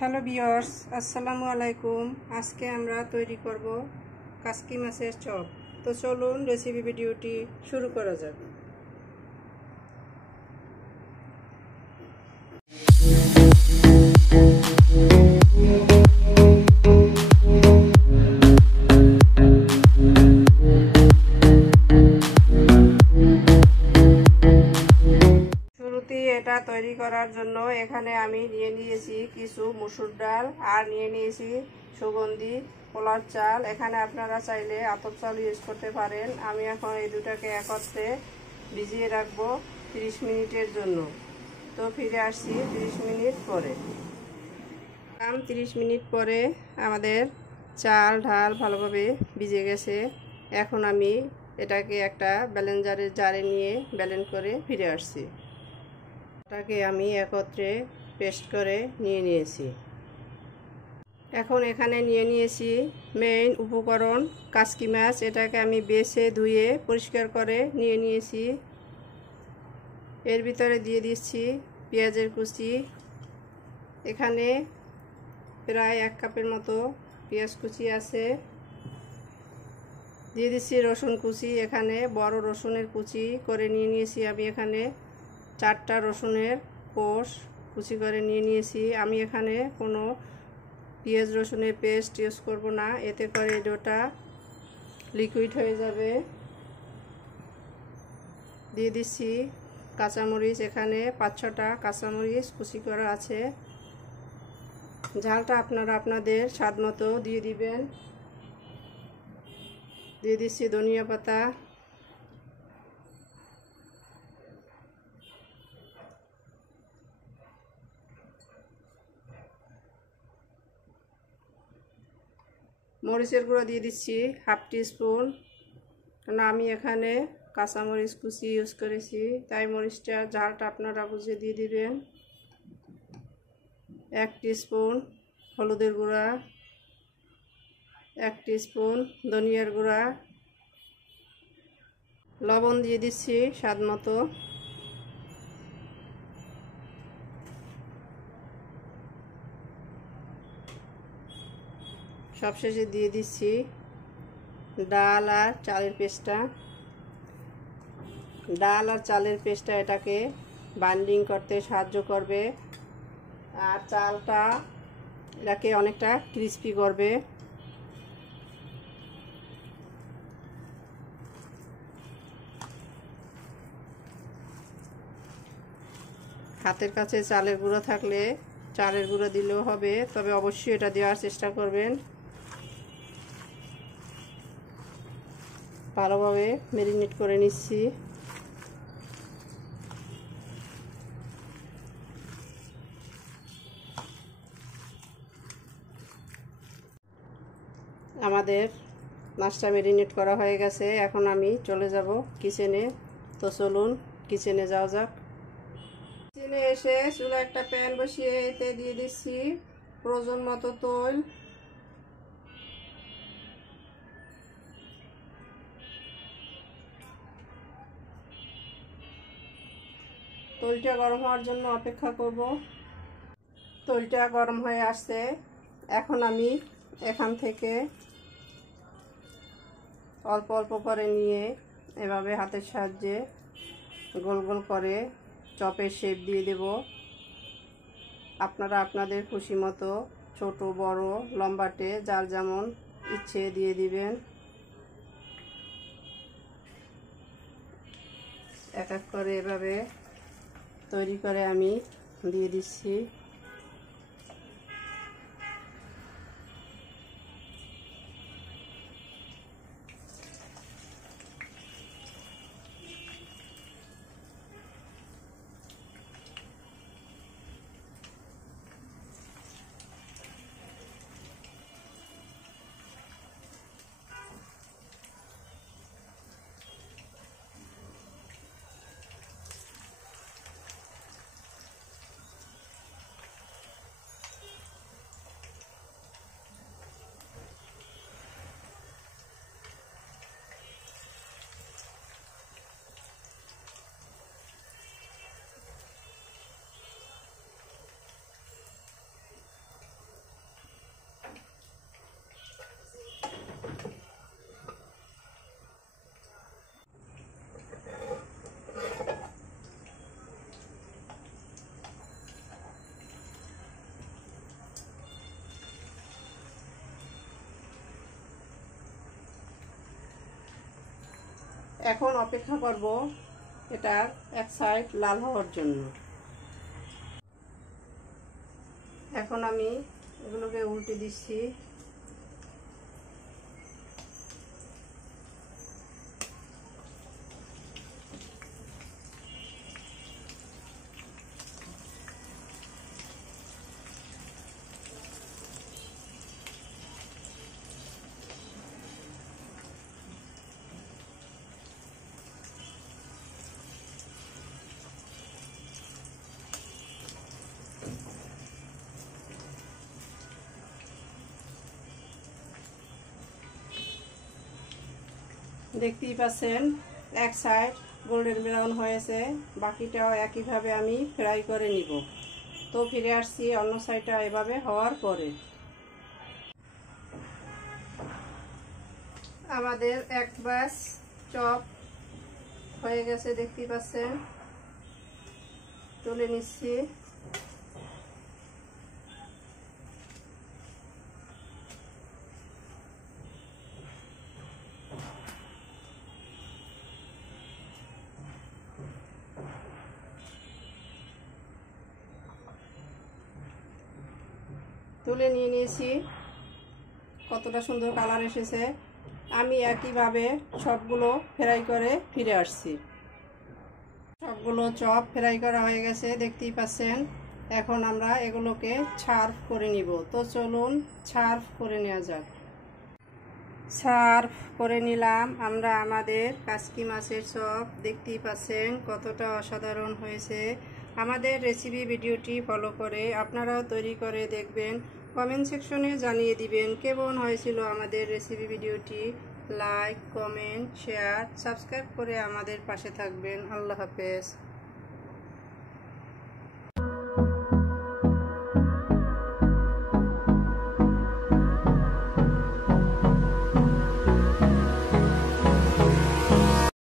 Hello viewers, আসসালামু আলাইকুম। আজকে আমরা তৈরি করব কাসকি মাছের চপ। তো চলুন রেসিপি ভিডিওটি শুরু করা যাক। এটা তৈরি করার জন্য এখানে আমি নিয়ে নিয়েছি কিছু মসুর ডাল আর নিয়ে নিয়েছি সুগন্ধি পোলার চাল। এখানে আপনারা চাইলে আতপ চাল ইউজ করতে পারেন। আমি এখন এই দুটাকে একত্রে ভিজিয়ে রাখবো 30 মিনিটের জন্য। তো ফিরে আসছি 30 মিনিট পরে। 30 মিনিট পরে আমাদের চাল ঢাল ভালোভাবে ভিজে গেছে। এখন আমি এটাকে একটা ব্লেন্ডারের জারে নিয়ে ব্লেন্ড করে ফিরে আসছি। এটাকে আমি একত্রে পেস্ট করে নিয়ে নিয়েছি। এখন এখানে নিয়ে নিয়েছি মেইন উপকরণ কাসকি মাছ। এটাকে আমি বেছে ধুয়ে পরিষ্কার করে নিয়ে নিয়েছি। এর ভিতরে দিয়ে দিচ্ছি পেঁয়াজের কুচি। এখানে প্রায় 1 কাপের মতো পেঁয়াজ কুচি আছে। দিয়ে দিচ্ছি রসুন কুচি। এখানে বড় রসুনের কুচি করে নিয়ে নিয়েছি। আমি এখানে 4টা রসুনের কোষ কুচি করে নিয়ে নিয়েছি। আমি এখানে কোনো পেঁয়াজ রসুনের পেস্ট ইউজ করব না, এতে করে ডোটা লিকুইড হয়ে যাবে। দিয়ে দিচ্ছি কাঁচামরিচ। এখানে 5-6টা কাঁচামরিচ কুচি করা আছে। ঝালটা আপনারা আপনাদের স্বাদ মতো দিয়ে দিবেন। দিয়ে দিচ্ছি ধনিয়া পাতা। মরিচের গুঁড়ো দিয়ে দিচ্ছি 1/2 টিস্পুন। কারণ আমি এখানে কাঁচামরিচ কুচি ইউজ করেছি, তাই মরিচটা ঝালটা আপনারা বুঝে দিয়ে দিবেন। 1 টিস্পুন হলুদের গুঁড়া, 1 টিস্পুন ধনিয়ার গুঁড়া, লবণ দিয়ে দিচ্ছি স্বাদ মতো। সবশেষে দিয়ে দিচ্ছি ডাল আর চালের পেস্টটা। ডাল আর চালের পেস্টটা এটাকে বাইন্ডিং করতে সাহায্য করবে, আর চালটা এটাকে অনেকটা ক্রিস্পি করবে। হাতের কাছে চালের গুঁড়ো থাকলে চালের গুঁড়ো দিলেও হবে, তবে অবশ্যই এটা দেওয়ার চেষ্টা করবেন। ভালোভাবে ম্যারিনেট করে নিচ্ছি। আমাদের মাছটা ম্যারিনেট করা হয়ে গেছে। এখন আমি চলে যাব কিচেনে। তো চলুন কিচেনে যাওয়া যাক। কিচেনে এসে চুলা একটা প্যান বসিয়ে এতে দিয়ে দিচ্ছি প্রয়োজন মতো তেল। তেলটা গরম হওয়ার জন্য অপেক্ষা করব। তেলটা গরম হয়ে আসছে। এখন আমি এখান থেকে অল্প অল্প করে নিয়ে এভাবে হাতের সাহায্যে গোল গোল করে চপের শেপ দিয়ে দেব। আপনারা আপনাদের খুশি মতো ছোট বড় লম্বাটে যার যেমন ইচ্ছে দিয়ে দিবেন। এক এক করে এভাবে তৈরি করে আমি দিয়ে দিচ্ছি। এখন অপেক্ষা করব এটার এক সাইড লাল হওয়ার জন্য। এখন আমি এগুলোকে উল্টে দিচ্ছি। দেখতেই পাচ্ছেন এক সাইড গোল্ডেন ব্রাউন হয়েছে, বাকিটাও একইভাবে আমি ফ্রাই করে নিব। তো ফিরে আসছি অন্য সাইডটা এভাবে হওয়ার পরে। আমাদের এক ব্যাচ চপ হয়ে গেছে, দেখতেই পাচ্ছেন। তুলে নিচ্ছি। তুলে নিয়ে নিয়েছি, কতটা সুন্দর কালার এসেছে। আমি একইভাবে সবগুলো ফ্রাই করে ফিরে আসছি। সবগুলো চপ ফ্রাই করা হয়ে গেছে, দেখতেই পাচ্ছেন। এখন আমরা এগুলোকে সার্ভ করে নিব। তো চলুন সার্ভ করে নেওয়া যাক। সার্ভ করে নিলাম আমরা আমাদের কাসকি মাছের চপ। দেখতেই পাচ্ছেন কতটা অসাধারণ হয়েছে। আমাদের রেসিপি ভিডিওটি ফলো করে আপনারাও তৈরি করে দেখবেন। কমেন্ট সেকশনে জানিয়ে দিবেন কেমন হয়েছিল আমাদের রেসিপি ভিডিওটি। লাইক, কমেন্ট, শেয়ার, সাবস্ক্রাইব করে আমাদের পাশে থাকবেন। আল্লাহ হাফেজ।